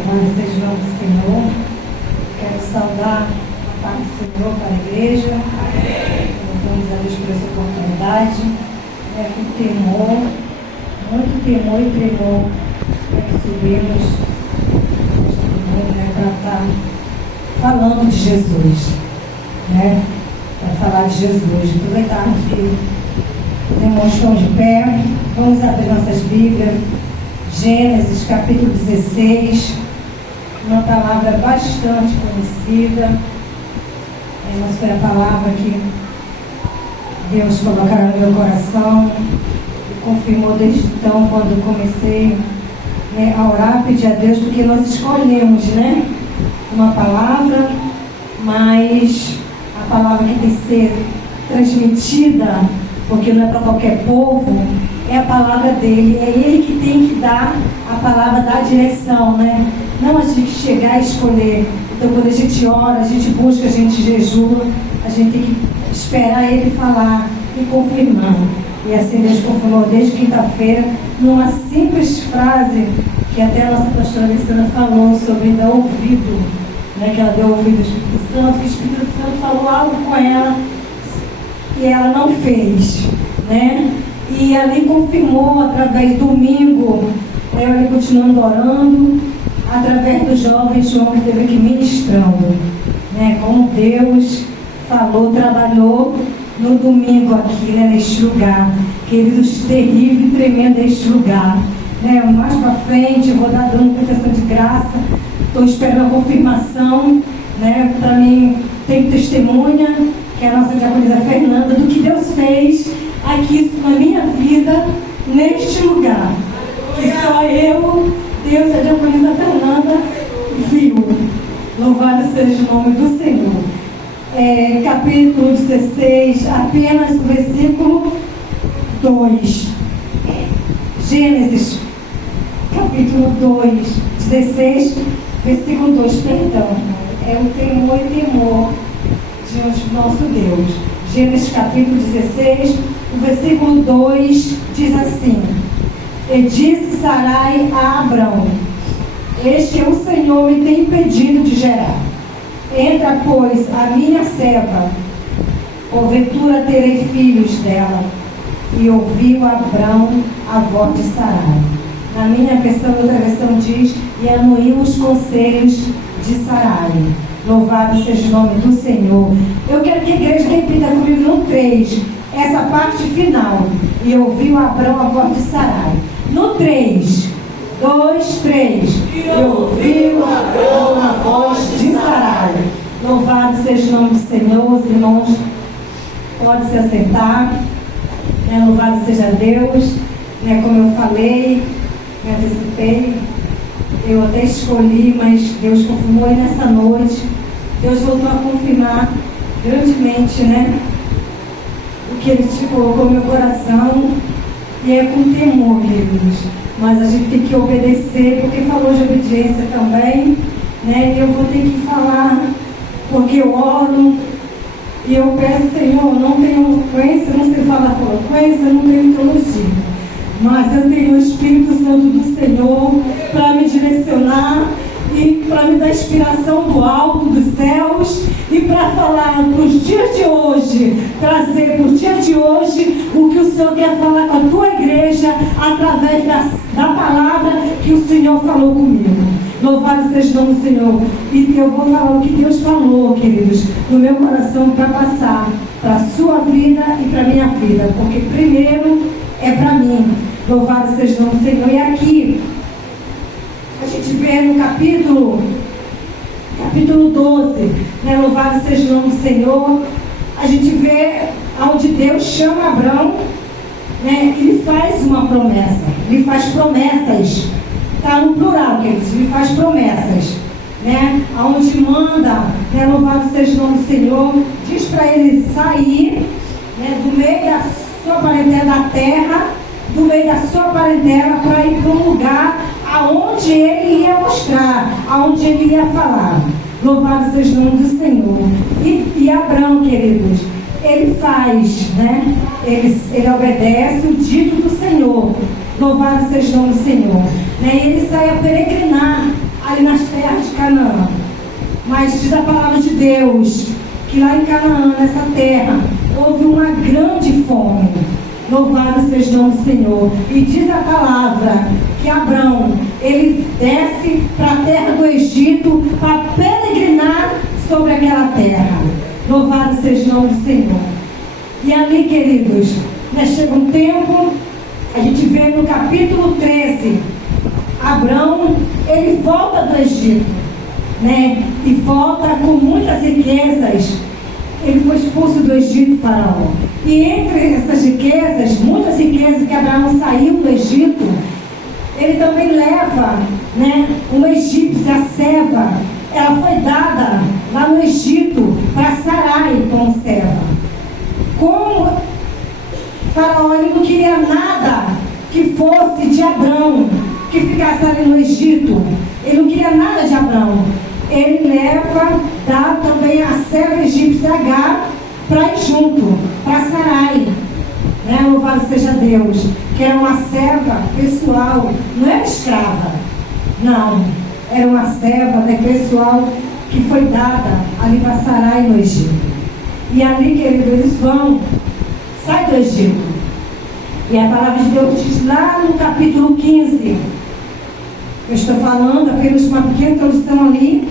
Louvado seja o nome do Senhor. Quero saudar a paz do Senhor para a igreja. Louvamos a Deus por essa oportunidade. Com temor, muito temor e tremor, que subimos para estar falando de Jesus. Para falar de Jesus. Aproveitarmos que os irmãos estão de pé. Vamos abrir nossas Bíblias. Gênesis capítulo 16, uma palavra bastante conhecida, mas foi a palavra que Deus colocará no meu coração e confirmou desde então, quando comecei a orar, pedir a Deus, porque nós escolhemos uma palavra, mas a palavra que tem que ser transmitida, porque não é para qualquer povo, é a palavra dele, é ele que tem que dar a palavra da direção, Não a gente chegar e escolher. Então, quando a gente ora, a gente busca, a gente jejua, a gente tem que esperar ele falar e confirmar. E assim Deus confirmou desde quinta-feira, numa simples frase que até a nossa pastora Alessandra falou sobre dar ouvido, que ela deu ouvido ao Espírito Santo, que o Espírito Santo falou algo com ela e ela não fez, E ali confirmou, através do domingo, eu ali continuando orando, através do jovem João que esteve aqui ministrando, como Deus falou, trabalhou no domingo aqui, neste lugar. Queridos, terrível e tremendo este lugar. Mais para frente, eu vou dar dando proteção de graça, estou esperando a confirmação, para mim, tenho testemunha, que é a nossa diaconisa Fernanda, do que Deus fez aqui na minha vida, neste lugar. Que só eu, Deus, a diaconisa Fernanda, viu. Louvado seja o nome do Senhor. Capítulo 16, apenas o versículo 2. Gênesis, capítulo 2, 16, versículo 2, perdão. É o temor e temor diante do nosso Deus. Gênesis capítulo 16, o versículo 2 diz assim: E disse Sarai a Abrão: Eis que o Senhor me tem impedido de gerar. Entra, pois, a minha serva, porventura terei filhos dela. E ouviu Abrão a voz de Sarai. Na minha versão, outra versão diz: E anuiu os conselhos de Sarai. Louvado seja o nome do Senhor. Eu quero que a igreja repita comigo no 3, essa parte final. E ouviu Abrão a voz de Sarai. No 3, 2, 3. E ouviu Abrão a voz de Sarai. Louvado seja o nome do Senhor. Os irmãos podem se assentar. Louvado seja Deus. Como eu falei, me antecipei. Eu até escolhi, mas Deus confirmou aí nessa noite. Deus voltou a confirmar grandemente, o que Ele te colocou no meu coração. E é com temor, queridos. Mas a gente tem que obedecer, porque falou de obediência também, E eu vou ter que falar, porque eu oro. E eu peço, Senhor, não tenho eloquência, não sei falar com eloquência, não tenho teologia. Mas eu tenho o Espírito Santo do Senhor para me direcionar e para me dar inspiração do alto, dos céus, e para falar para os dias de hoje, trazer para os dias de hoje o que o Senhor quer falar com a tua igreja através da palavra que o Senhor falou comigo. Louvado seja o nome do Senhor. E eu vou falar o que Deus falou, queridos, no meu coração, para passar para a sua vida e para a minha vida, porque primeiro é para mim. Louvado seja o nome do Senhor. E aqui a gente vê no capítulo 12, louvado seja o nome do Senhor. A gente vê onde Deus chama Abrão, ele faz uma promessa, ele faz promessas. Está no plural, queridos, ele faz promessas, aonde manda, louvado seja o nome do Senhor, diz para ele sair, do meio da sua parentela da terra, do meio da sua parentela, para ir para um lugar aonde ele ia mostrar, aonde ele ia falar. Louvado seja o nome do Senhor. E Abrão, queridos, ele faz, ele obedece o dito do Senhor. Louvado seja o nome do Senhor. E ele sai a peregrinar ali nas terras de Canaã. Mas diz a palavra de Deus que lá em Canaã, nessa terra, houve uma grande fome. Louvado seja o nome do Senhor. E diz a palavra que Abrão, ele desce para a terra do Egito para peregrinar sobre aquela terra. Louvado seja o nome do Senhor. E ali, queridos, chega um tempo, a gente vê no capítulo 13, Abrão, ele volta do Egito, e volta com muitas riquezas. Ele foi expulso do Egito, Faraó. E entre essas riquezas, muitas riquezas que Abraão saiu do Egito, ele também leva, uma egípcia, a Seva. Ela foi dada lá no Egito para Sarai como serva. Como Faraó, ele não queria nada que fosse de Abrão, que ficasse ali no Egito. Ele não queria nada de Abrão. Ele dá também a serva egípcia Agar para ir junto, para Sarai. Louvado seja Deus, que era uma serva pessoal, não era escrava, não, era uma serva pessoal que foi dada ali para Sarai no Egito. E ali, queridos, eles sai do Egito. E a palavra de Deus diz lá no capítulo 15, eu estou falando apenas uma pequena introdução aqui,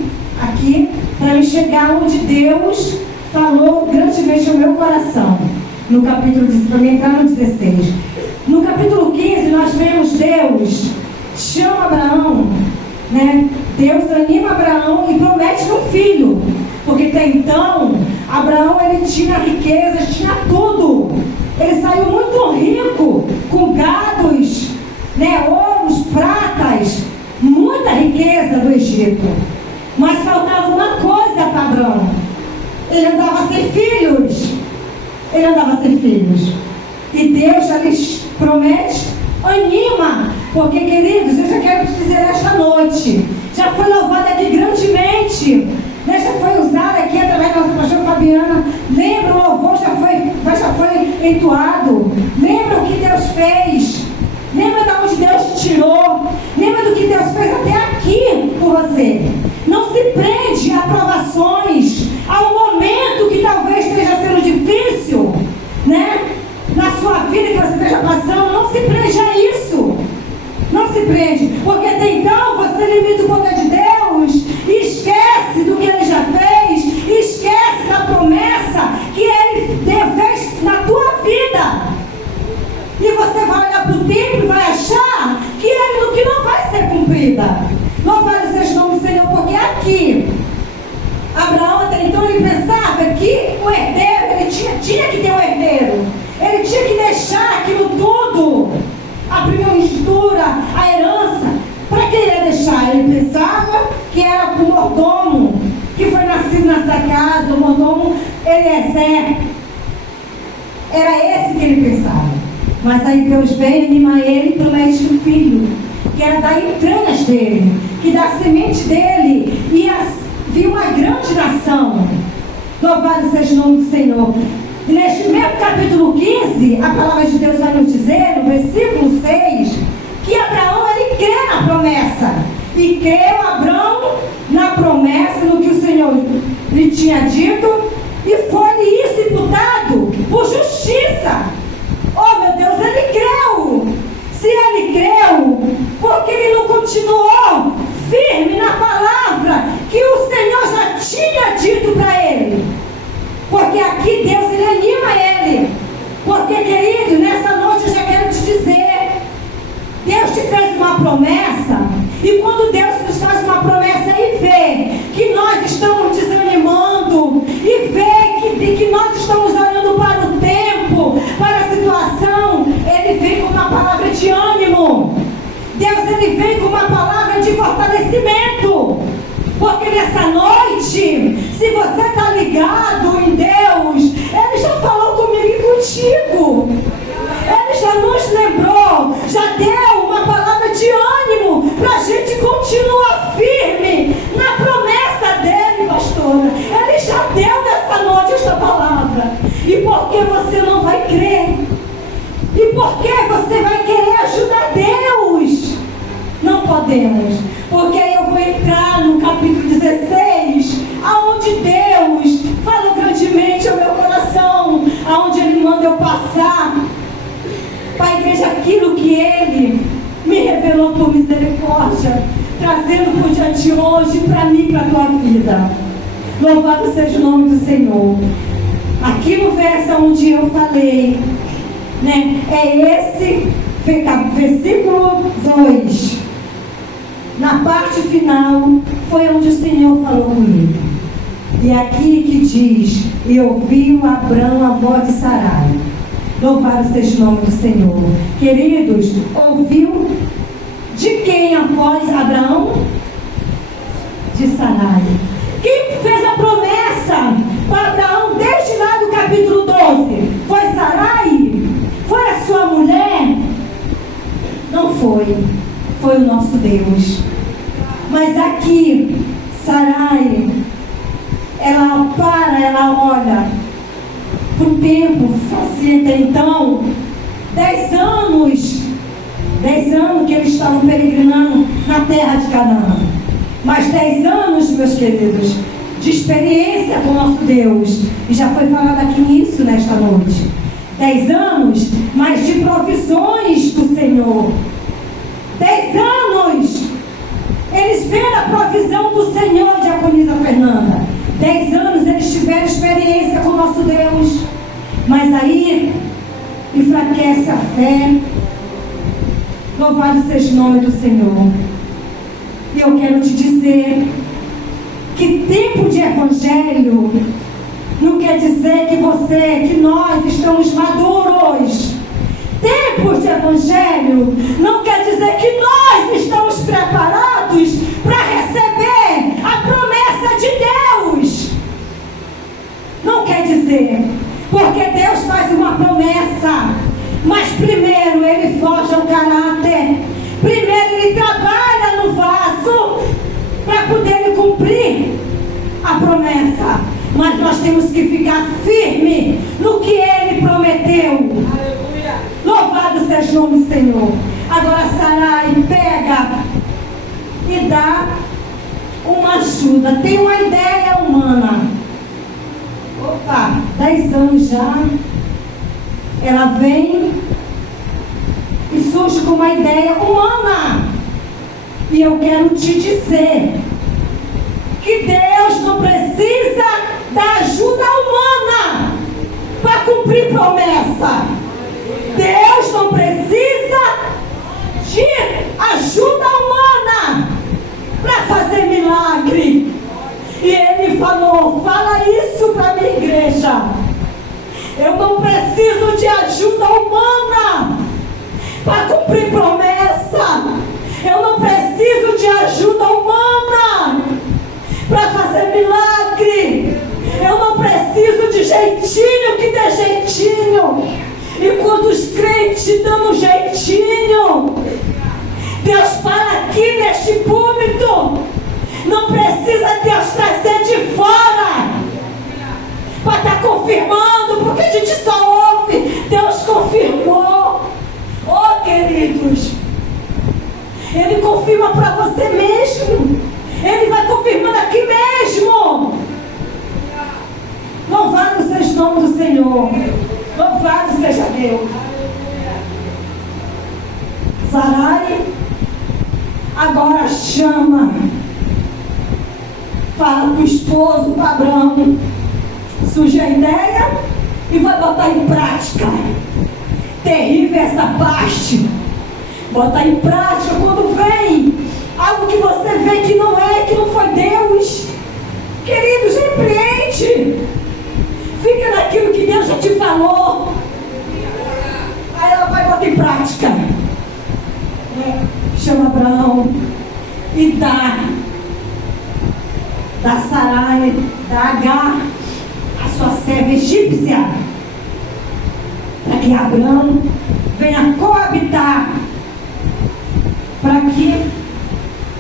para me chegar onde Deus falou grandemente ao meu coração. No capítulo 15, para mim entrar no 16. No capítulo 15, nós vemos Deus chama Abraão, Deus anima Abraão e promete um filho. Porque até então, Abraão, ele tinha riquezas, tinha tudo. Ele saiu muito rico, com gados, ouros, pratas, muita riqueza do Egito. Mas faltava uma coisa para Abraão. Ele andava sem filhos. E Deus já lhes promete, anima. Porque, queridos, eu já quero te dizer esta noite, já foi louvada aqui grandemente, já foi usada aqui através da nossa pastora Fabiana. Lembra, o louvor já foi entoado. Lembra o que Deus fez. Lembra de onde Deus te tirou. Lembra do que Deus fez até aqui por você. Não se prende a provações, a um momento que talvez esteja sendo difícil, na sua vida, que você esteja passando. Não se prende a isso. Não se prende, porque até então você limita o poder de Deus e esquece do que Ele já fez, esquece da promessa que Ele fez na tua vida. E você vai olhar para o tempo e vai achar que não vai ser cumprida. Louvado seja o nome do Senhor, porque aqui, Abraão até então ele pensava que o herdeiro, ele tinha que ter um herdeiro. Ele tinha que deixar aquilo tudo, a primogenitura, a herança. Para que ele ia deixar? Ele pensava que era para o mordomo, que foi nascido nessa casa, o mordomo Eliezer. Era esse que ele pensava. Mas aí Deus vem, anima ele e promete um filho, que era das entranhas dele, que da semente dele ia vir uma grande nação. Louvado seja o nome do Senhor. E neste mesmo capítulo 15, a palavra de Deus vai nos dizer, no versículo 6, que Abraão, ele crê na promessa. E creu Abraão na promessa, no que o Senhor lhe tinha dito, e foi isso imputado por justiça. Oh, meu Deus, ele creu. Se ele creu, porque ele não continuou firme na palavra que o Senhor já tinha dito para ele. Porque aqui Deus, ele anima ele. Porque, querido, nessa noite eu já quero te dizer, Deus te fez uma promessa, e quando Deus nos faz uma promessa e vê que nós estamos desanimando, e vê que nós estamos olhando para o tempo, para a situação, Ele vem com uma palavra de ânimo. Deus, Ele vem com uma palavra de fortalecimento. Porque nessa noite, se você está ligado em Deus, Ele já falou comigo e contigo. Ele já nos lembrou, já deu uma palavra de ânimo para a gente continuar firme na promessa dele, pastora. Ele já deu nessa noite esta palavra. E por que você não vai crer? E por que você vai querer ajudar Deus? Não podemos. Porque eu vou entrar no capítulo 16, aonde Deus falou grandemente ao meu coração, aonde Ele manda eu passar para a igreja aquilo que Ele me revelou por misericórdia, trazendo por diante de hoje para mim e para a tua vida. Louvado seja o nome do Senhor. Aqui no verso onde eu falei, né, é esse versículo 2. Na parte final foi onde o Senhor falou comigo. E aqui que diz: e ouviu Abrão a voz de Sarai. Louvado seja o nome do Senhor. Queridos, ouviu de quem a voz? Abraão? De Sarai. Quem fez a promessa para Abraão desde lá do capítulo 12? Foi Sarai? Foi a sua mulher? Não foi. Foi o nosso Deus. Mas aqui, Sarai, ela olha para o tempo, fazia até então 10 anos que eles estavam peregrinando na terra de Canaã. Mais 10 anos, meus queridos, de experiência com o nosso Deus. E já foi falado aqui nisso nesta noite. 10 anos, mas de provisões do Senhor. 10 anos, eles viram a provisão do Senhor, diaconisa Fernanda. 10 anos eles tiveram experiência com o nosso Deus. Mas aí, enfraquece a fé. Louvado seja o nome do Senhor. E eu quero te dizer que tempo de evangelho não quer dizer que nós estamos maduros. Tempos de evangelho não quer dizer que nós estamos preparados para receber a promessa de Deus. Não quer dizer, porque Deus faz uma promessa, mas primeiro Ele forja o caráter, primeiro Ele trabalha no vaso para poder cumprir a promessa. Mas nós temos que ficar firme no que Ele prometeu. Aleluia. Louvado seja o nome do Senhor. Agora Sarai pega e dá uma ajuda. Tem uma ideia humana. Opa, 10 anos já. Ela vem e surge com uma ideia humana. E eu quero te dizer que Deus não precisa da ajuda humana para cumprir promessa. Deus não precisa de ajuda humana para fazer milagre. E Ele falou: fala isso para a minha igreja. Eu não preciso de ajuda humana para cumprir promessa. Eu não preciso de ajuda humana para fazer milagre. Eu não preciso de jeitinho que dê jeitinho. E quando os crentes dão um jeitinho, Deus fala aqui neste púlpito, não precisa Deus trazer de fora para estar confirmando, porque a gente só ouve. Deus confirmou. Oh, queridos, Ele confirma para você mesmo. Ele vai confirmando aqui mesmo. Louvado seja o nome do Senhor. Louvado seja Deus. Sarai agora chama, fala para o esposo, para Abrão, surge a ideia e vai botar em prática. Terrível essa parte. Botar em prática quando vem algo que você vê que não é, que não foi Deus. Queridos, repreende. Fica naquilo que Deus já te falou. Aí ela vai botar em prática. Chama Abraão e dá Sarai, dá Agar, a sua serva egípcia, para que Abraão venha coabitar, para que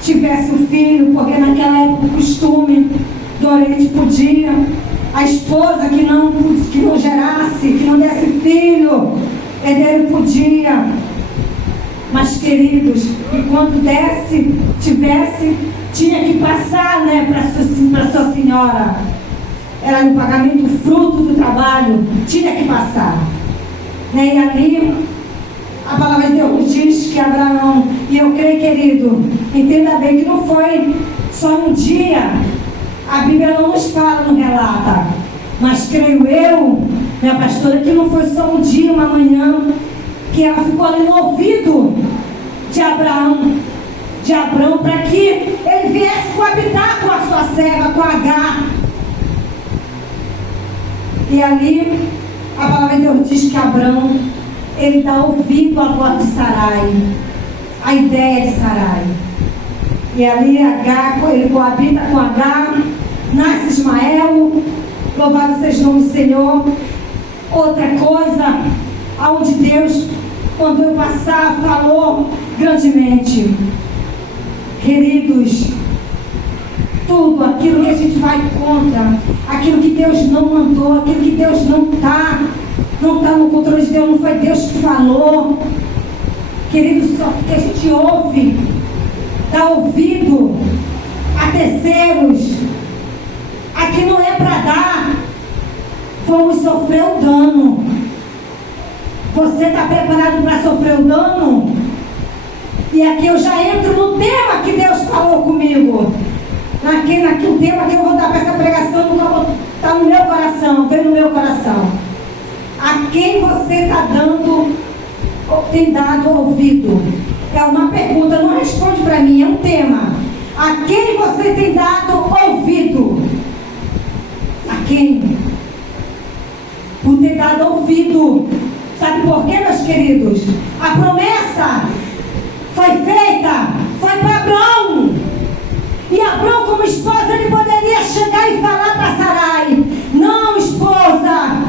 tivesse um filho, porque naquela época o costume do Oriente podia, a esposa que não gerasse, que não desse filho, herdeiro podia. Mas queridos, enquanto tivesse, tinha que passar, né, para sua senhora. Era no pagamento fruto do trabalho, tinha que passar. Né? E ali, a palavra de Deus nos diz que Abraão, e eu creio, querido, entenda bem que não foi só um dia, a Bíblia não nos fala, não relata, mas creio eu, minha pastora, que não foi só um dia, uma manhã, que ela ficou ali no ouvido de Abraão, para que ele viesse coabitar com a sua serva, com Agar. E ali, a palavra de Deus diz que Abraão, ele dá ouvido à voz de Sarai, a ideia de Sarai. E ali Agar, ele coabita com Agar, nasce Ismael, louvado seja o nome do Senhor. Outra coisa, aonde Deus, quando eu passar, falou grandemente. Queridos, tudo aquilo que a gente vai contra, aquilo que Deus não mandou, aquilo que Deus não está no controle de Deus, não foi Deus que falou. Queridos, só que a gente ouve, dá ouvido a terceiros, aqui não é para dar, vamos sofrer o dano. Você está preparado para sofrer o dano? E aqui eu já entro no tema que Deus falou comigo. Naquele tema que eu vou dar para essa pregação, está no meu coração, vem no meu coração. A quem você está dando, tem dado ouvido? É uma pergunta, não responde para mim, é um tema. A quem você tem dado ouvido? A quem? Por ter dado ouvido. Sabe por quê, meus queridos? A promessa foi feita, foi para Abraão. E Abraão, como esposa, ele poderia chegar e falar para Sarai: não, esposa,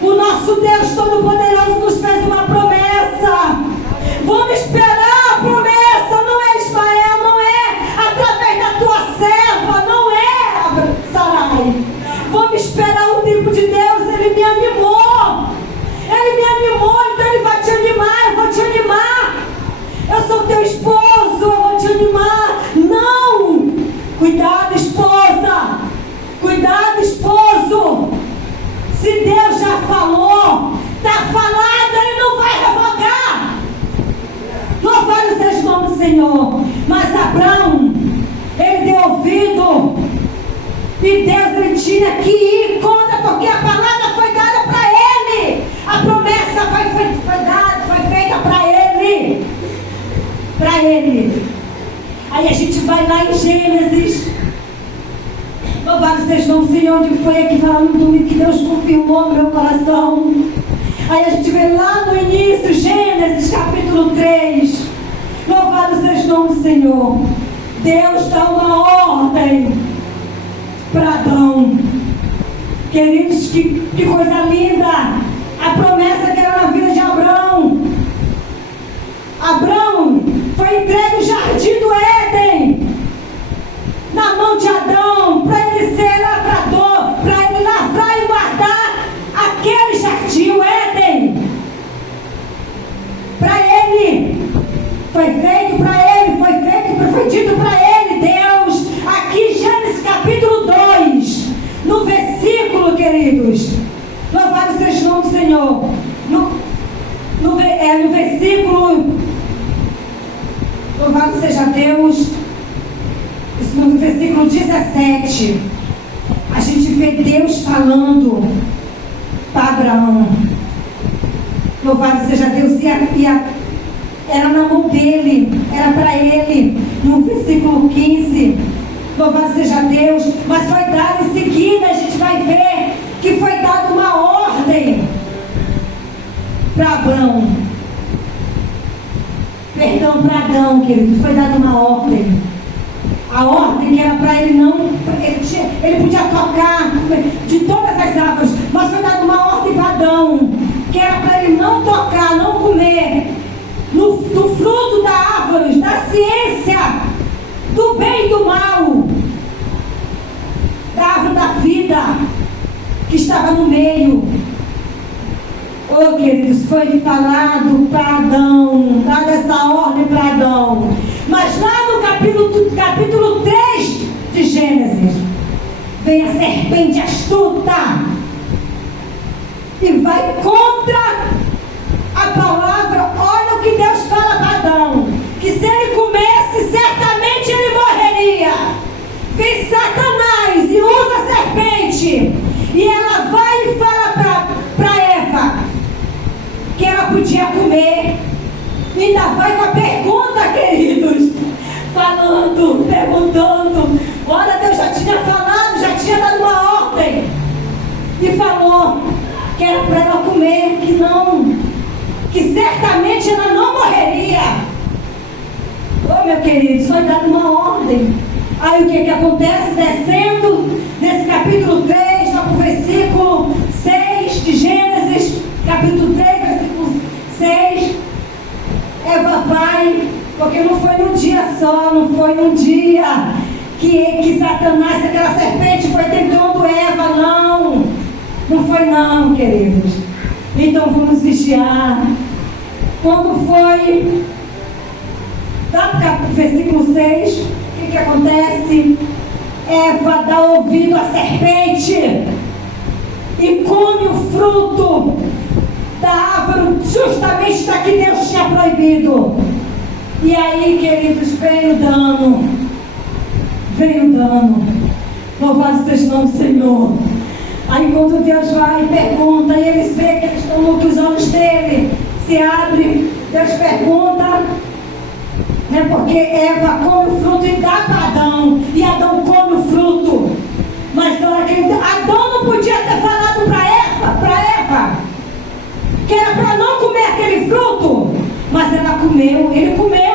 o nosso Deus Todo-Poderoso nos fez uma promessa. Vamos esperar a promessa, não é Ismael, não é através da tua serva, não é Sarai. Vamos esperar o tempo de Deus. Ele me animou, então ele vai te animar, eu vou te animar. Eu sou teu esposo, eu vou te animar. Não! Cuidado, esposa! Cuidado, esposo! Se Deus já falou, está falado, ele não vai revogar. Louvado seja o nome do Senhor. Mas Abraão, ele deu ouvido, e Deus, ele tinha que ir contra, porque a palavra foi dada para ele. A promessa foi feita para ele. Para ele. Aí a gente vai lá em Gênesis. Louvado seja o nome do Senhor, onde foi aqui falando no domingo que Deus confirmou no meu coração. Aí a gente vê lá no início, Gênesis capítulo 3. Louvado seja o nome do Senhor. Deus dá uma ordem para Adão. Queridos, que coisa linda. A promessa que era na vida de Abraão. Abraão foi entregue o jardim do Éden na mão de Adão, para ele ser lavrador, para ele lavrar e guardar aquele jardim, o Éden. Para ele foi feito, foi dito para ele, Deus, aqui Gênesis capítulo 2, no versículo, queridos, louvado seja o nome do Senhor, no versículo, louvado seja Deus, no versículo 17, a gente vê Deus falando para Abraão. Louvado seja Deus. Era na mão dele, era para ele. No versículo 15, louvado seja Deus. Mas foi dado em seguida, a gente vai ver que foi dada uma ordem para Abraão. Perdão, para Adão, querido. Foi dada uma ordem. A ordem que era para ele não... Ele podia tocar de todas as árvores, mas foi dada uma ordem para Adão, que era para ele não tocar, não comer do fruto da árvore, da ciência, do bem e do mal, da árvore da vida, que estava no meio. Queridos, foi falado para Adão, dada essa ordem para Adão. Mas lá no capítulo 3 de Gênesis, vem a serpente astuta e vai contra a palavra. Olha o que Deus fala para Adão, que se ele comesse, certamente ele morreria. Vem Satanás e usa a serpente, e ela vai e fala para Eva que ela podia comer. E ainda vai com a pergunta, queridos, perguntando. Olha, Deus já tinha falado, já tinha dado uma ordem, e falou que era para ela comer, que certamente ela não morreria. Oh, meu querido, foi dado uma ordem. Aí o que acontece? Descendo nesse capítulo 3, lá para o versículo 6 de Gênesis, capítulo 3, versículo 6, Eva vai, porque não foi num dia só, não foi num dia que Satanás, aquela serpente, foi tentando Eva, não foi não, queridos. Então vamos vigiar. Quando foi, lá para o versículo 6, o que acontece? Eva dá ouvido à serpente e come o fruto da árvore, justamente da que Deus tinha proibido. E aí, queridos, veio o dano. Louvado seja o nome do Senhor. Aí quando Deus vai e pergunta, e eles veem que os olhos dele se abrem, Deus pergunta, né, porque Eva come o fruto e dá para Adão, e Adão come o fruto. Mas na hora que Adão não podia ter falado para Eva que era para não comer aquele fruto, mas ela comeu, ele comeu.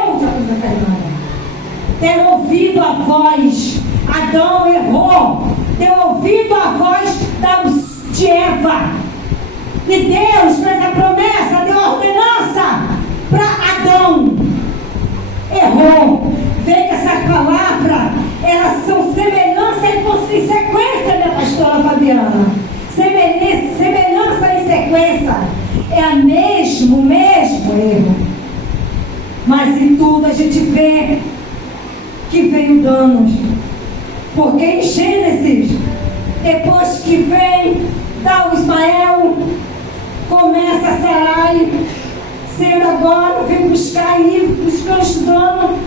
Ter ouvido a voz, Adão errou, ter ouvido a voz de Eva, e Deus fez a promessa, deu a ordenança para Adão, errou. Vê que essas palavras, elas são semelhança em sequência, minha pastora Fabiana, semelhança em sequência, é o mesmo erro, mas em tudo a gente vê que veio danos, porque em Gênesis, depois que vem dar o Ismael, começa a Sarai, sendo agora, vem buscar estudando,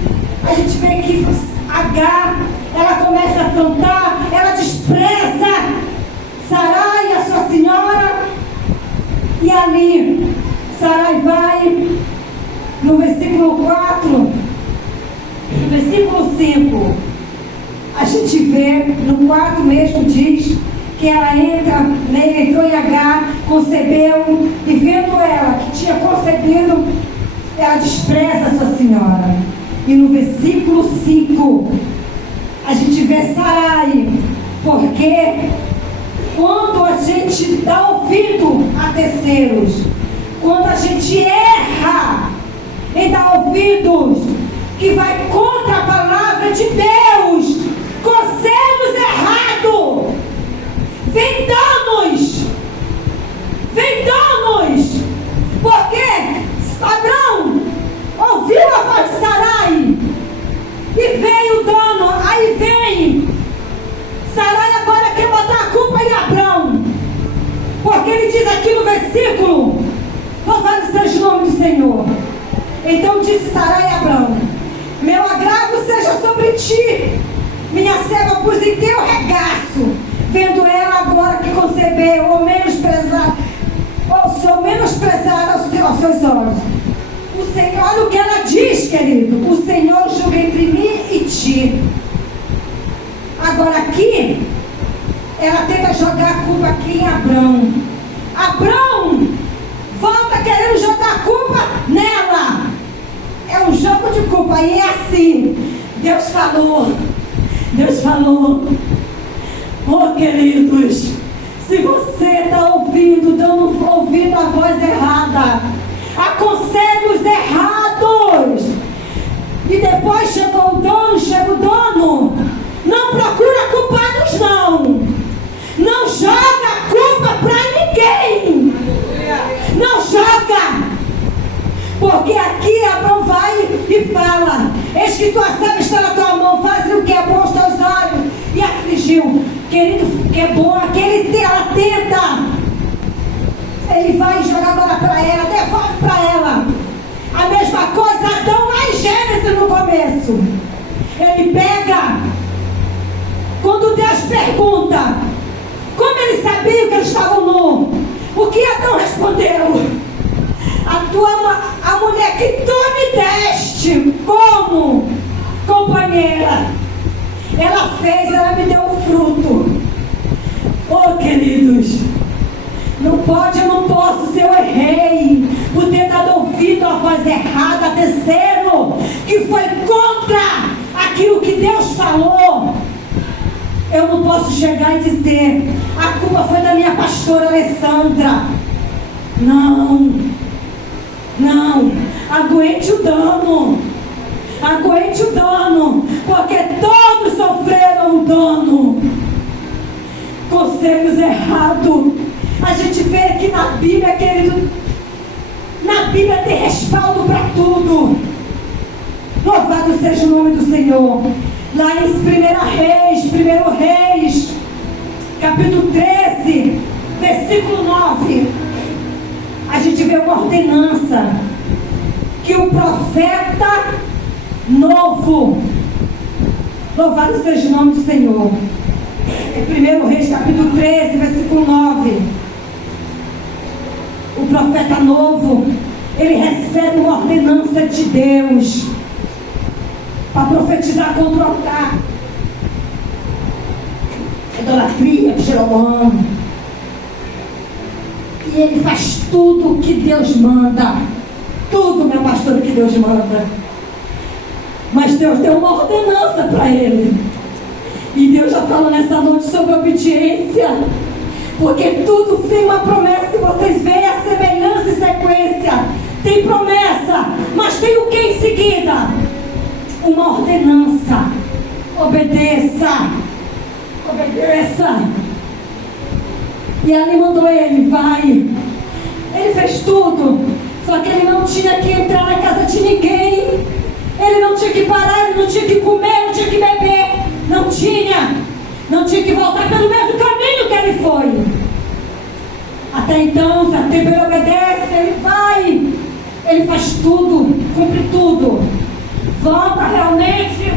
a gente vê que Agar, ela começa a afrontar, ela despreza Sarai, a sua senhora, e ali, Sarai vai, no versículo 4, no versículo 5, a gente vê, no 4 mesmo diz, que ela entrou em Agar, concebeu, e vendo ela que tinha concebido, ela despreza a sua senhora. E no versículo 5, a gente vê Sarai, porque quando a gente dá ouvido a terceiros, quando a gente erra em dar ouvidos, que vai contra a palavra de Deus, conselhos errados, vem danos, porque Abrão ouviu a voz de Sarai e veio o dano. Aí vem Sarai, agora quer botar a culpa em Abrão, porque ele diz aqui no versículo, louvado seja o nome do Senhor. Então disse Sarai a Abrão: meu agravo seja sobre ti, minha serva pus em teu regaço, vendo ela agora que concebeu, ou sou menosprezada aos seus olhos. O Senhor, olha o que ela diz, querido: o Senhor julga entre mim e ti. Agora aqui, ela tenta jogar a culpa aqui em Abrão. Abrão volta querendo jogar a culpa nela. É um jogo de culpa. E é assim, Deus falou. Oh, queridos, se você está dando ouvido à voz errada, a conselhos errados, e depois chega o dono, não procura culpados, não joga a culpa para ninguém, não joga, porque aqui Abrão vai e que fala: eis que tua serva está na tua mão, faz o que é bom aos teus olhos, e afligiu. Querido, que é bom aquele ela tenta. Ele vai jogar agora para ela, devolve para ela. A mesma coisa Adão lá em Gênesis no começo. Ele pega. Quando Deus pergunta como ele sabia que eles estavam nu, o que Adão respondeu? A mulher que tu me deste como companheira, ela fez, ela me deu um fruto. Oh, queridos, não pode, eu não posso, se eu errei por ter dado ouvido à voz errada, terceiro, que foi contra aquilo que Deus falou, eu não posso chegar e dizer: a culpa foi da minha pastora Alessandra. Não, aguente o dano, porque todos sofreram o dano. Conselhos errados. A gente vê aqui na Bíblia, querido, na Bíblia tem respaldo para tudo. Louvado seja o nome do Senhor. Lá em 1 Reis, capítulo 13, versículo 9, a gente vê uma ordenança que o profeta novo, louvado seja o nome do Senhor, em 1 Reis, capítulo 13, versículo 9, o profeta novo, ele recebe uma ordenança de Deus para profetizar contra o altar, idolatria, Jeroboão. E ele faz tudo o que Deus manda. Tudo, minha pastora, que Deus manda. Mas Deus deu uma ordenança para ele. E Deus já falou nessa noite sobre obediência. Porque tudo tem uma promessa. Se vocês veem a semelhança e sequência, tem promessa, mas tem o que em seguida? Uma ordenança. Obedeça. E ela mandou ele: vai. Ele fez tudo, só que ele não tinha que entrar na casa de ninguém. Ele não tinha que parar, ele não tinha que comer, não tinha que beber. Não tinha que voltar pelo mesmo caminho que ele foi. Até então, se a tempo ele obedece, ele vai. Ele faz tudo, cumpre tudo. Volta realmente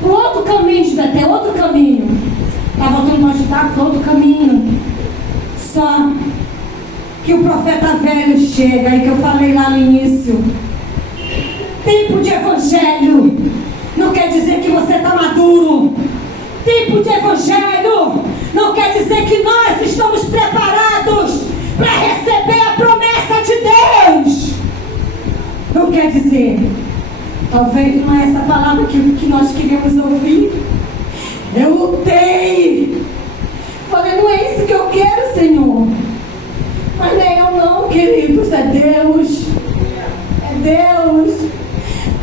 para outro caminho de Betel, outro caminho. Está voltando para ajudar para outro caminho. Só que o profeta velho chega, aí que eu falei lá no início. Tempo de evangelho não quer dizer que você está maduro. Tempo de evangelho não quer dizer que nós estamos preparados para receber a promessa de Deus. Não quer dizer. Talvez não é essa palavra que nós queríamos ouvir. Eu lutei. Falei: não é isso que eu quero, Senhor. Mas não é eu não, queridos. É Deus. É Deus.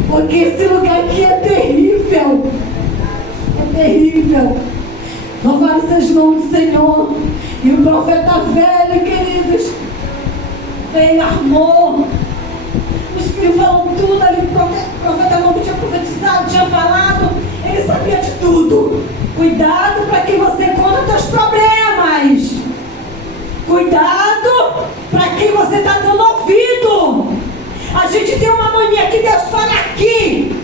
Porque esse lugar aqui é terrível. É terrível. Louvado seja o nome do Senhor. E o profeta velho, queridos, veio, armou. Os filhos falam tudo ali. O profeta novo tinha profetizado, tinha falado. Ele sabia de tudo. Cuidado para quem você conta os teus problemas. Cuidado para quem você está dando ouvido. A gente tem uma mania que Deus fala aqui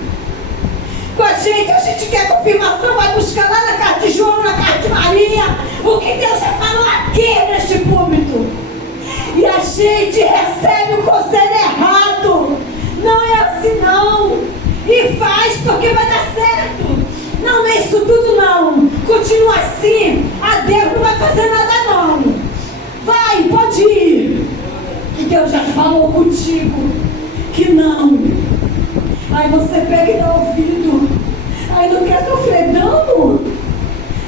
com a gente quer confirmação, vai buscar lá na carta de João, na carta de Maria, o que Deus já falou aqui neste púlpito. E a gente recebe o conselho errado. Não é assim não. E faz porque vai dar certo. Não é isso tudo não. Continua assim. A Deus não vai fazer nada não. Vai, pode ir. Que Deus já falou contigo que não. Aí você pega e dá ouvido. Aí não quer sofrer dano.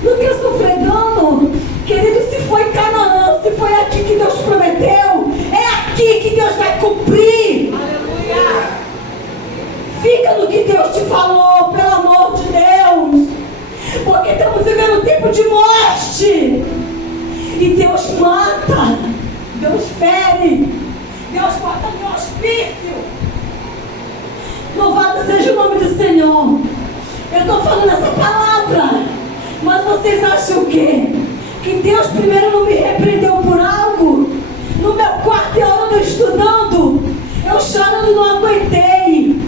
Não quer sofrer dano. Querido, se foi Canaã, se foi aqui que Deus prometeu, é aqui que Deus vai cumprir. Aleluia. Fica no que Deus te falou, pelo amor de Deus. Porque estamos vivendo um tempo de morte. E Deus mata. Deus fere. Deus corta no hospício. Senhor, eu estou falando essa palavra, mas vocês acham o quê? Que Deus primeiro não me repreendeu por algo? No meu quarto e orando, estudando, eu chorando, não aguentei.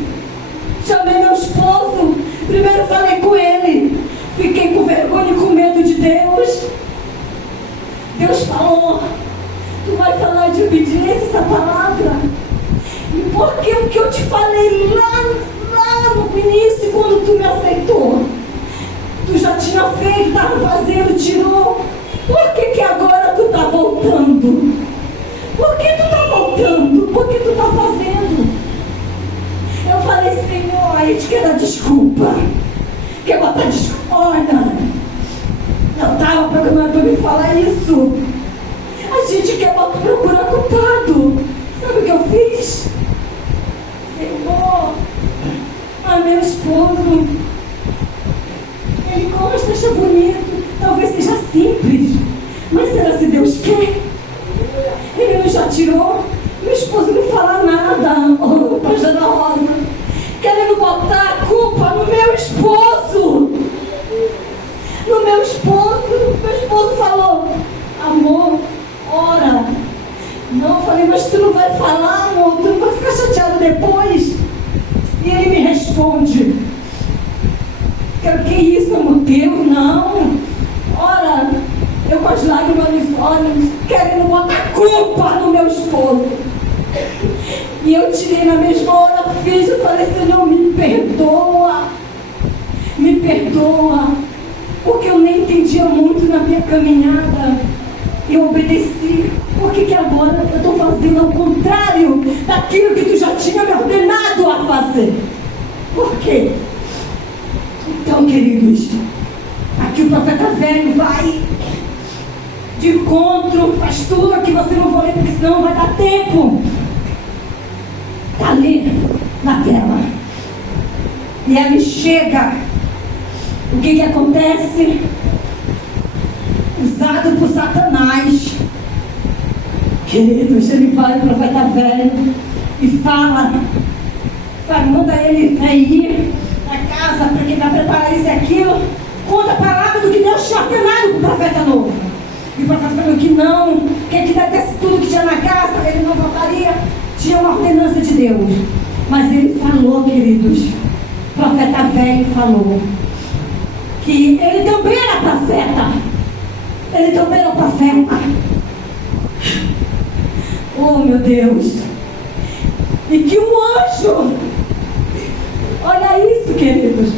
Chamei meu esposo, primeiro falei com ele, fiquei com vergonha e com medo de Deus. Deus falou: tu vai falar de obediência essa palavra? E porque o que eu te falei lá no início, quando tu me aceitou, tu já tinha feito, estava fazendo, tirou. Por que agora tu está voltando? Por que tu está voltando? Por que tu está fazendo? Eu falei: Senhor, a gente quer dar desculpa. Quer botar desculpa? Olha, eu estava programado para me falar isso. A gente quer procurar culpado. Sabe o que eu fiz? Senhor, meu esposo, ele gosta, acha bonito, talvez seja simples, mas será se Deus quer? Ele não já tirou? Meu esposo não fala nada, Pastora Rosa, querendo botar a culpa no meu esposo. No meu esposo falou: amor, ora. Não, eu falei: mas tu não vai falar, amor, tu não vai ficar chateado depois? E ele me responde: que isso, amor? Deus, não. Ora, eu com as lágrimas nos olhos, querendo botar culpa no meu esposo. E eu tirei na mesma hora, fiz, eu falei: Senhor, me perdoa. Me perdoa. Porque eu nem entendia muito na minha caminhada. Eu obedeci. Por que agora eu estou fazendo ao contrário daquilo que tu já tinha me ordenado a fazer? Por quê? Então, queridos, aqui o profeta velho vai de encontro, faz tudo aqui, você não vai ler, porque senão não vai dar tempo. Está ali na tela. E ele chega. O que acontece? Usado por Satanás. Queridos, ele vai, o profeta velho, e fala, manda ele ir na casa para quem vai preparar isso e aquilo. Conta a palavra do que Deus tinha ordenado para o profeta novo. E o profeta falou que não, que ele desse tudo que tinha na casa, ele não voltaria. Tinha uma ordenança de Deus. Mas ele falou, queridos, o profeta velho falou, que ele também era profeta. Ele também era profeta. Oh, meu Deus. E que um anjo, olha isso, queridos,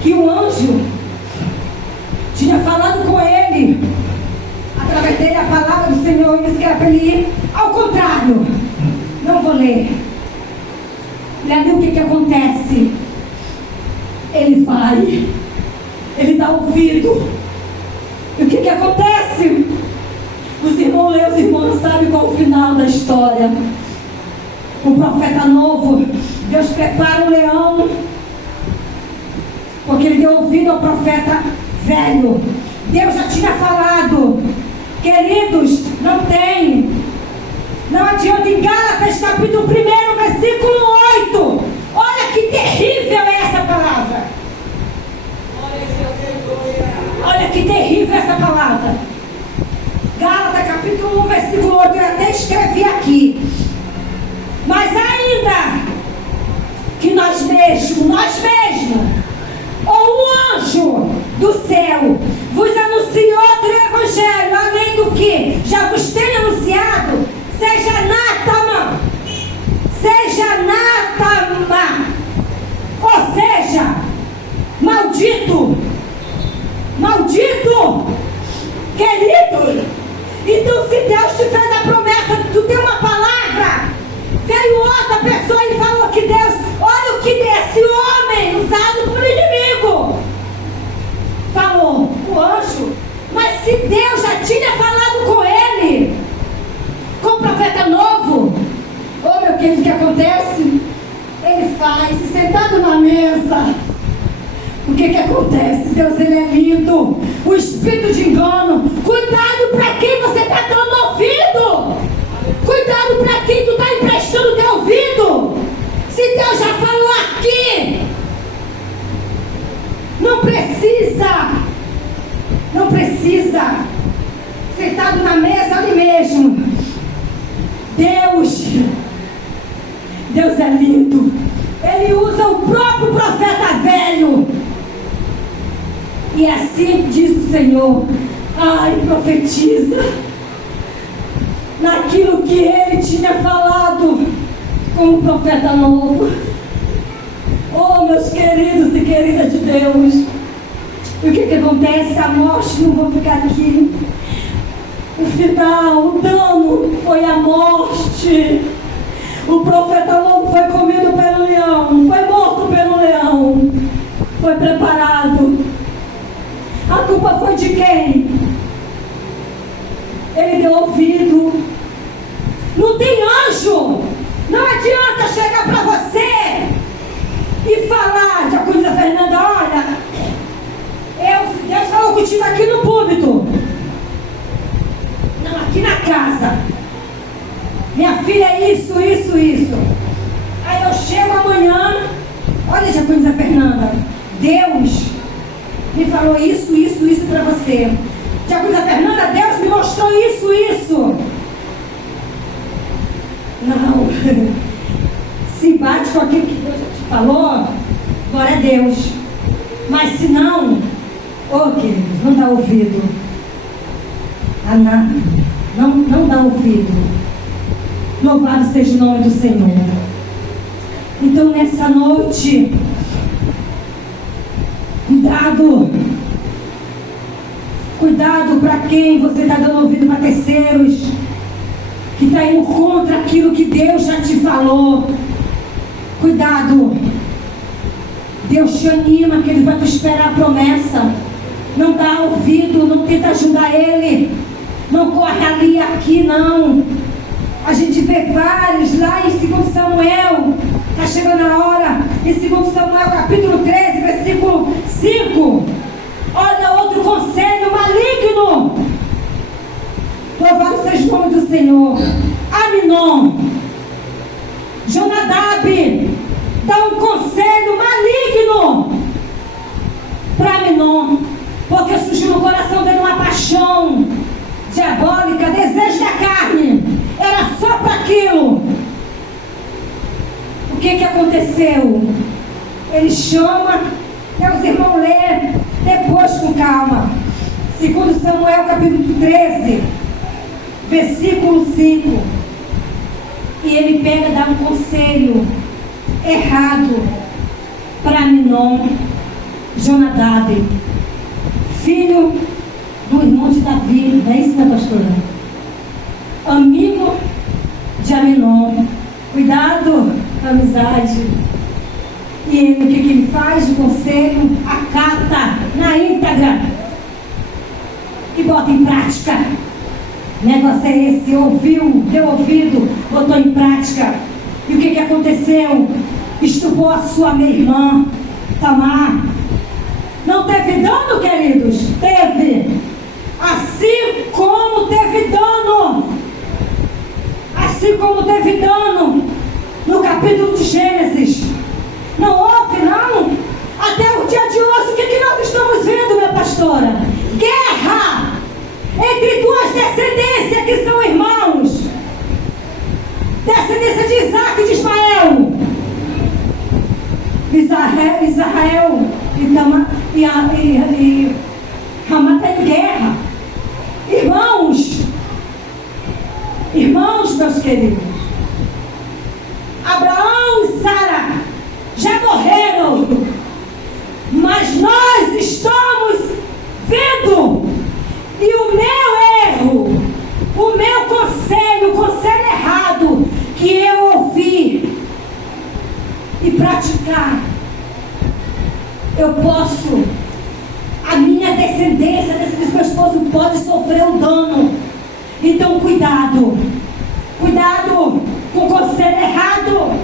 que um anjo tinha falado com ele, através dele a palavra do Senhor, disse que era para ele ir ao contrário. Não vou ler. E ali o que acontece? Ele vai, ele dá ouvido. E o que acontece? Os irmãos lêem, os irmãos sabem qual é o final da história. O profeta novo, Deus prepara um leão, porque ele deu ouvido ao profeta velho. Deus já tinha falado. Queridos, não adianta. Em Gálatas capítulo 1, versículo 8. Olha que terrível é essa palavra. Olha que terrível essa palavra. Gálatas capítulo 1, versículo 8. Eu até escrevi aqui. Mas ainda que nós mesmos, ou um anjo do céu vos anunciou outro evangelho, além do que já vos tenho anunciado, seja anátema, ou seja, maldito, querido. Então, se Deus te fez a promessa, tu tem uma palavra, veio outra pessoa e falou que Deus, olha o que esse homem usado por inimigo falou, o anjo. Mas se Deus já tinha falado com ele, com o profeta novo, oh, meu querido, o que acontece? Ele faz, sentado na mesa. O que acontece? Deus, ele é lindo. O espírito de engano. Cuidado para quem você está dando ouvido. Cuidado para quem tu está emprestando teu ouvido. Se Deus já falou aqui, Deus é lindo. Ele usa o próprio profeta velho. E assim diz o Senhor: ai, profetiza naquilo que ele tinha falado com o profeta novo. Oh, meus queridos e queridas de Deus, e o que acontece? A morte, não vou ficar aqui. O final, o dano foi a morte. O profeta novo foi comido pelo leão, foi morto pelo leão, foi preparado. A culpa foi de quem? Ele deu ouvido. Não tem anjo. Não adianta chegar para você e falar, Jacuzza Fernanda, olha, Deus falou contigo aqui no púlpito. Não, aqui na casa. Minha filha é isso. Aí eu chego amanhã, olha, Jacuzza Fernanda, Deus me falou isso para você. Jacuzza Fernanda, Deus me mostrou isso. Não. Se bate com aquilo que Deus já te falou, glória a Deus. Mas se não, queridos, não dá ouvido. Não dá ouvido. Louvado seja o nome do Senhor. Então nessa noite, cuidado para quem você está dando ouvido, para terceiros que está indo contra aquilo que Deus já te falou. Cuidado. Deus te anima, querido, para tu esperar a promessa. Não dá ouvido, não tenta ajudar Ele. Não corre ali, aqui, não. A gente vê vários lá em 2 Samuel. Está chegando a hora. Em 2 Samuel, capítulo 13, versículo 5. Olha outro conselho maligno. Louvado seja o nome do Senhor. Aminon, Jonadab, dá um conselho maligno para Aminon, porque surgiu no coração dele uma paixão diabólica, desejo da carne, era só para aquilo. O que aconteceu? Ele chama, meus irmãos, lê depois com calma. 2 Samuel capítulo 13, versículo 5. E ele pega e dá um conselho errado para Aminon, Jonadab, filho do irmão de Davi, não é isso, minha pastora? Amigo de Aminon. Cuidado com a amizade. E ele, o que ele faz? O conselho acata na íntegra e bota em prática. O negócio é esse: ouviu, deu ouvido, botou em prática. E o que aconteceu? Estupou a sua meia-irmã, Tamar. Não teve dano, queridos? Teve. Assim como teve dano. Assim como teve dano no capítulo de Gênesis. Não houve, não. Até o dia de hoje, o que nós estamos vendo, minha pastora? Guerra entre duas descendências que são irmãos. Descendência de Isaac e de Ismael. Israel e Ramá está em guerra. Irmãos, meus queridos. Abraão e Sara já morreram, mas nós estamos vendo. E o meu erro, o meu conselho, o conselho errado que eu ouvi e praticar, eu posso, a minha descendência, a descendência do meu esposo pode sofrer um dano. Então cuidado com o conselho errado.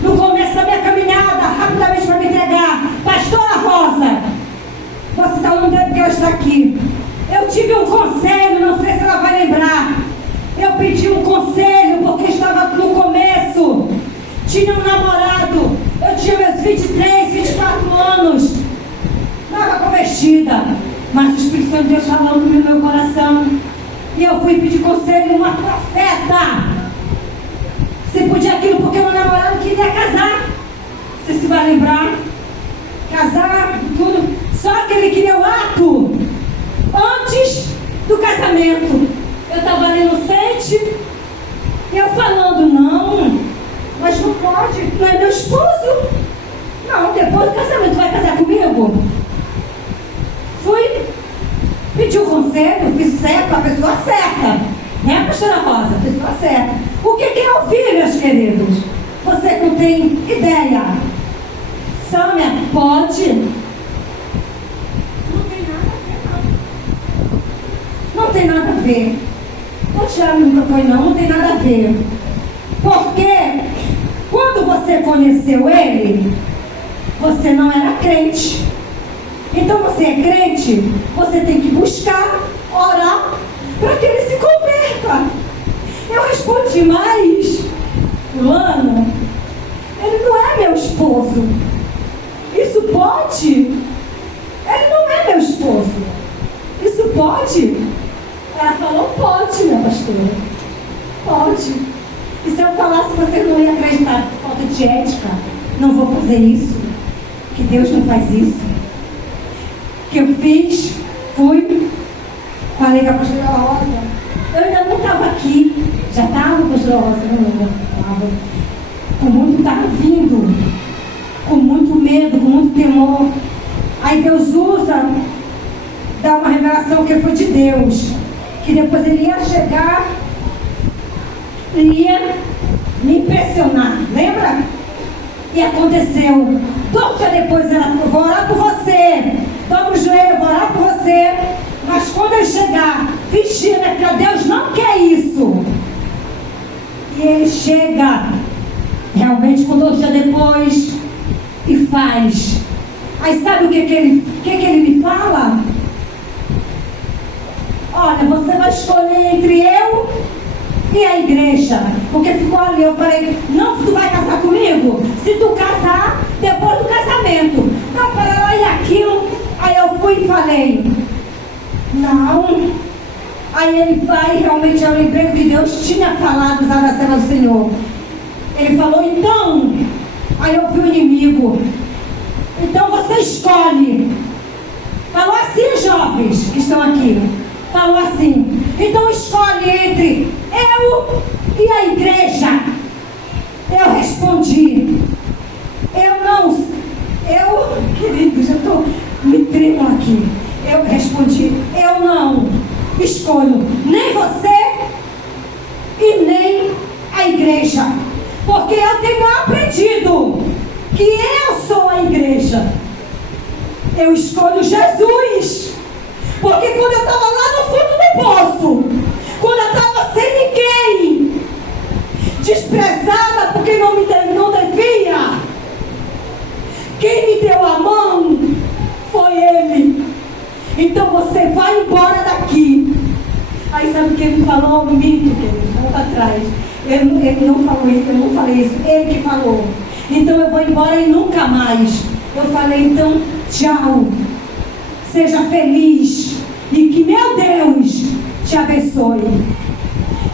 No começo da minha caminhada, rapidamente para me entregar, pastora Rosa, vou citar o nome dela porque ela está aqui. Eu tive um conselho, não sei se ela vai lembrar. Eu pedi um conselho porque estava no começo. Tinha um namorado. Eu tinha meus 23, 24 anos. Nova convertida. Mas o Espírito Santo de Deus falando no meu coração. E eu fui pedir conselho a uma profeta. Você podia aquilo porque o meu namorado queria casar. Você se vai lembrar? Casar, tudo. Só que ele queria o ato antes do casamento. Eu estava inocente. E eu falando, não, mas não pode, não é meu esposo. Não, depois do casamento, vai casar comigo? Fui, pedi o conselho, fiz certo para a pessoa certa. Né, pastora Rosa? Pessoa certa. O que é ouvir, meus queridos? Você não tem ideia. Sâmia, pode? Não tem nada a ver, não. Não tem nada a ver. O Tiago nunca foi, não tem nada a ver. Porque quando você conheceu ele, você não era crente. Então você é crente, você tem que buscar, orar, para que ele se converta. Eu respondi, mas fulano, ele não é meu esposo. Isso pode? Ele não é meu esposo. Isso pode? Ela falou, pode, minha pastora. Pode. E se eu falasse, você não ia acreditar. Falta de ética. Não vou fazer isso. Que Deus não faz isso. O que eu fiz, fui, falei com a pastora Rosa. Eu ainda não estava aqui. Já estava, pastora Rosa? Não estava. Com muito, estava vindo. Com muito medo, com muito temor. Aí Deus usa, dá uma revelação que foi de Deus. Que depois ele ia chegar e ia me impressionar. Lembra? E aconteceu. 2 dias depois ela falou, vou orar por você. Dobra o joelho, vou orar por você. Mas quando ele chegar, vigia, né, filha? Deus não quer isso. E ele chega, realmente com 2 dias depois, e faz. Aí sabe o que ele me fala? Olha, você vai escolher entre eu e a igreja. Porque ficou ali, eu falei, não, tu vai casar comigo? Se tu casar, depois do casamento. Não, para lá e aquilo. Aí eu fui e falei, não. Aí ele vai, realmente eu lembrei que Deus tinha falado lá na cena do Senhor. Ele falou, então. Aí eu vi o inimigo. Então você escolhe. Falou assim, jovens que estão aqui. Falou assim, então escolhe entre eu e a igreja. Eu respondi, querido, já estou me tremendo aqui. Eu respondi, eu não escolho nem você e nem a igreja. Porque eu tenho aprendido que eu sou a igreja. Eu escolho Jesus. Porque quando eu estava lá no fundo do poço, quando eu estava sem ninguém, desprezada porque não devia, quem me deu a mão foi Ele. Então você vai embora daqui. Aí sabe o que ele falou? Mito, querido, volta atrás. Ele não falou isso, eu não falei isso, ele que falou. Então eu vou embora e nunca mais. Eu falei, então, tchau. Seja feliz e que meu Deus te abençoe.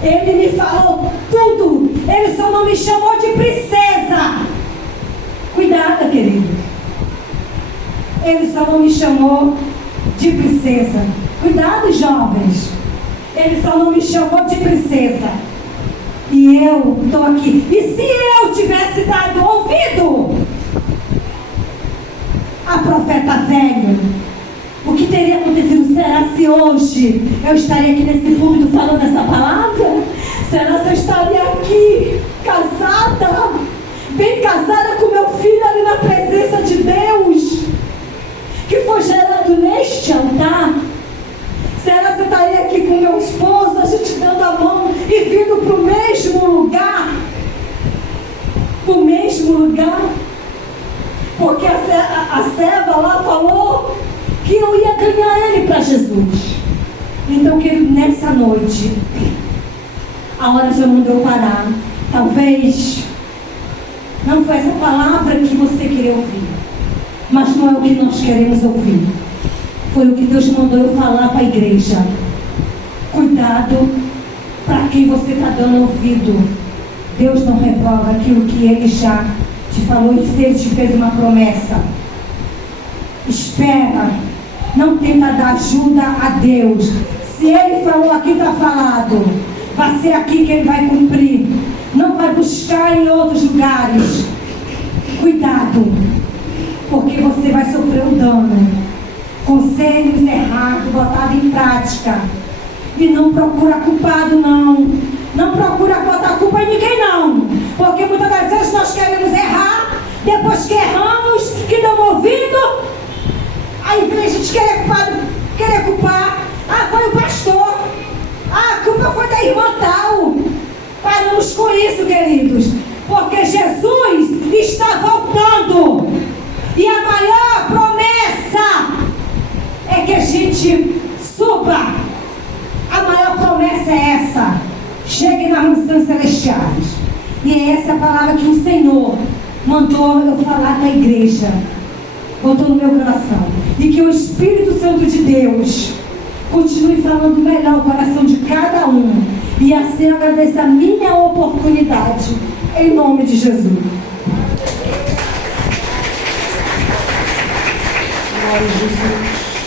Ele me falou tudo. Ele só não me chamou de princesa. Cuidado, querido. Ele só não me chamou de princesa. Cuidado, jovens. Ele só não me chamou de princesa. E eu estou aqui. E se eu tivesse dado ouvido a profeta velho, o que teria acontecido? Será se hoje eu estaria aqui nesse púlpito falando essa palavra? Será se eu estaria aqui casada, bem casada com meu filho ali na presença de Deus, que foi gerado neste altar? Será que eu estaria aqui com meu esposo, a gente dando a mão e vindo para o mesmo lugar? Para o mesmo lugar? Porque a serva lá falou que eu ia ganhar ele para Jesus. Então, querido, nessa noite, a hora já mandou parar. Talvez não foi essa palavra que você queria ouvir, mas não é o que nós queremos ouvir. Foi o que Deus mandou eu falar para a igreja. Cuidado para quem você está dando ouvido. Deus não revoga aquilo que Ele já te falou e se Ele te fez uma promessa. Espera, não tenta dar ajuda a Deus. Se Ele falou aqui, está falado. Vai ser aqui que Ele vai cumprir. Não vai buscar em outros lugares. Cuidado, porque você vai sofrer um dano. Conselhos errados, botados em prática. E não procura culpado, não. Não procura botar culpa em ninguém, não. Porque muitas das vezes nós queremos errar. Depois que erramos, que damos ouvido, aí vem a gente querer culpar. Ah, foi o pastor. Ah, a culpa foi da irmã tal. Paramos com isso, queridos. Porque Jesus está voltando. E a maior promessa é que a gente suba. A maior promessa é essa. Chegue nas mansões celestiais. E é essa a palavra que o Senhor mandou eu falar na igreja. Botou no meu coração. E que o Espírito Santo de Deus continue falando melhor o coração de cada um. E assim eu agradeço a minha oportunidade. Em nome de Jesus. Glória a Jesus.